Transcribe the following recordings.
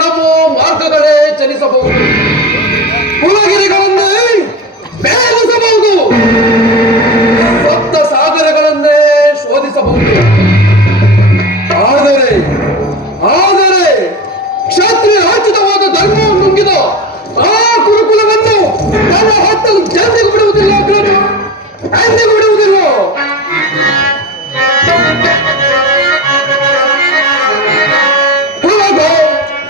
ನಮ್ಮ ಮಾರ್ಗಗಳೇ ಚಲಿಸಬಹುದು, ಕುಲಗಿರಿಗಳನ್ನೇ ಬೇಲಿಸಬಹುದು, ಸಪ್ತ ಸಾಗರಗಳನ್ನೇ ಶೋಧಿಸಬಹುದು. ಆದರೆ ಆದರೆ ಕ್ಷತ್ರಿಯ ರಾಚಿತವಾದ ಧರ್ಮವನ್ನು ನುಂಗಿದ ಆ ಕುರುಕುಲವನ್ನು ತನ್ನ ಹೊತ್ತಲು ಎಂದಿಗೂ ಬಿಡುವುದಿಲ್ಲ, ಎಂದಿಗೂ ಬಿಡುವುದಿಲ್ಲ.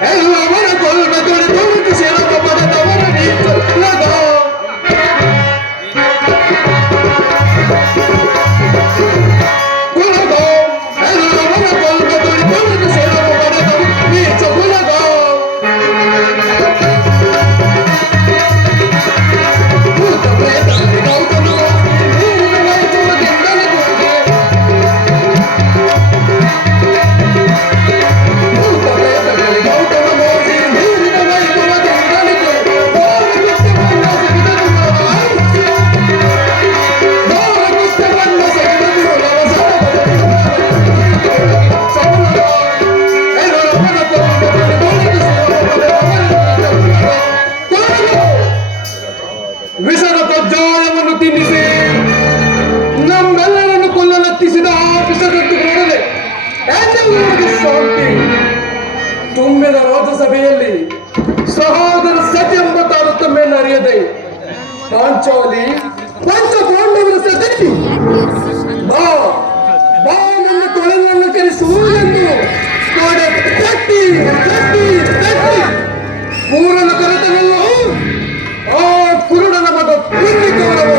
ಎಲ್ಲವರ ಕೊಲ್ಲ ತೊಳೆದು ಸೇರಕ ಪಡೆದವರ ನೀಚ ಕುಲಗ. ಕುಲಗ ಎಲ್ಲವರ ಕೊಲ್ಲ ತೊಳೆದು ಸೇರಕ ಪಡೆದವ ನೀಚ ಕುಲಗ. ಭೂತ ಪ್ರೇತಗಳಿಗೆ ಗೌತಮ ನೀರಿನ ವೈಭವದಿಂದಲೇ ಕೊಡುಗೆ. ಭೂತ ಪ್ರೇತಗಳಿಗೆ ಗೌತಮ ಮೋಸಿ ನೀರಿನ ವೈಭವದಿಂದಲೇ ಕೊಡುಗೆ. ವಿಷದ ಕಜ್ಜಾಯವನ್ನು ತಿನ್ನಿಸಿ ನಮ್ಮೆಲ್ಲರನ್ನು ಕೊಲ್ಲಲೆತ್ತಿಸಿದ ಆ ವಿಷಗಟ್ಟುಗಳೊಡನೆ ಎಲ್ಲರಿಗೂ ಶಾಂತಿ. ತುಂಬಿದ ರಾಜ್ಯಸಭೆಯಲ್ಲಿ ಸಹೋದರ ಸತಿ ಎಂಬ ತಾರತಮ್ಯ ಅರಿಯದೆ ಪಾಂಚಾಲಿ ಪಂಚ ಪಾಂಡವರ ಸತಿ ಬಾ ಬಾ ನನ್ನ ತೊಳೆಯನ್ನು ಕೆರಿಸು ಎಂದು ತೊಡೆ ತಟ್ಟಿ ತಟ್ಟಿ ತಟ್ಟಿ ಪೂರನ ಕರೆತನಲ್ಲೂ ಆ ಕುರುಡನ ಮಗ ಪೂರ್ಣಿಕವರವ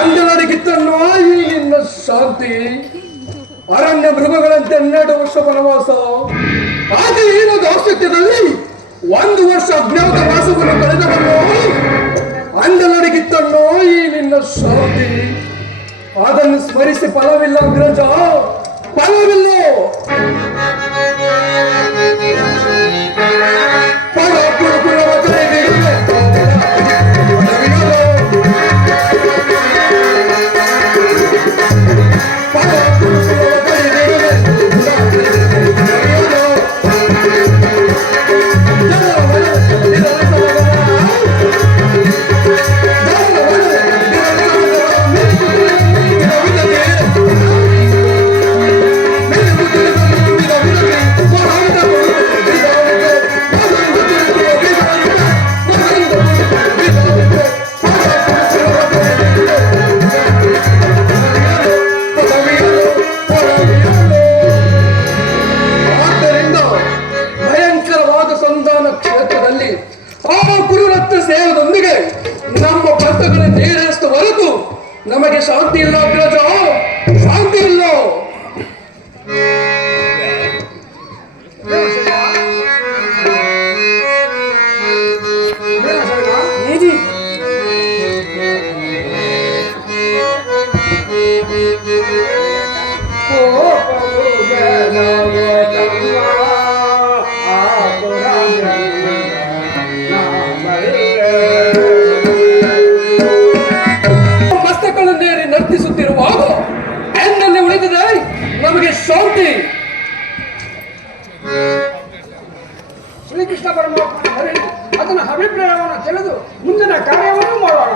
ಅಂಜನಡಿಗಿತ್ತನ್ನೋ ಈ ನಿನ್ನ ಶಾಂತಿ. ಅರಣ್ಯ ಮೃಗಗಳಂತೆ 12 ವರ್ಷ ವನವಾಸ, ಆದಿ ಏನದ ಔಷಧ್ಯದಲ್ಲಿ 1 ವರ್ಷ ಅಜ್ಞಾತ ವಾಸವನ್ನು ಕಳೆದವನ್ನೋ ಅಂಜನಡಿಗಿತ್ತನ್ನೋ ಈ ನಿನ್ನ ಶಾಂತಿ. ಅದನ್ನು ಸ್ಮರಿಸಿ ಫಲವಿಲ್ಲ ಅಗ್ರಜ, ಫಲವಿಲ್ಲ. ಫಲ ಕುರುಕುಲವ ಕರೆದಿರುವೆ ನಮಗೆ ಶಾಂತಿ ಇಲ್ಲ ಅಗ್ರಜ, ಶಾಂತಿ ಇಲ್ಲ. ನರ್ತಿಸುತ್ತಿರುವಾಗ ಎನ್ನಲ್ಲಿ ಉಳಿದಿದೆ ನಮಗೆ ಶಾಂತಿ. ಶ್ರೀಕೃಷ್ಣ ಪರಮಾತ್ಮ ಅದನ್ನ ಅಭಿಪ್ರಾಯವನ್ನು ತಿಳಿದು ಮುಂದಿನ ಕಾರ್ಯವನ್ನು ಮಾಡೋಣ.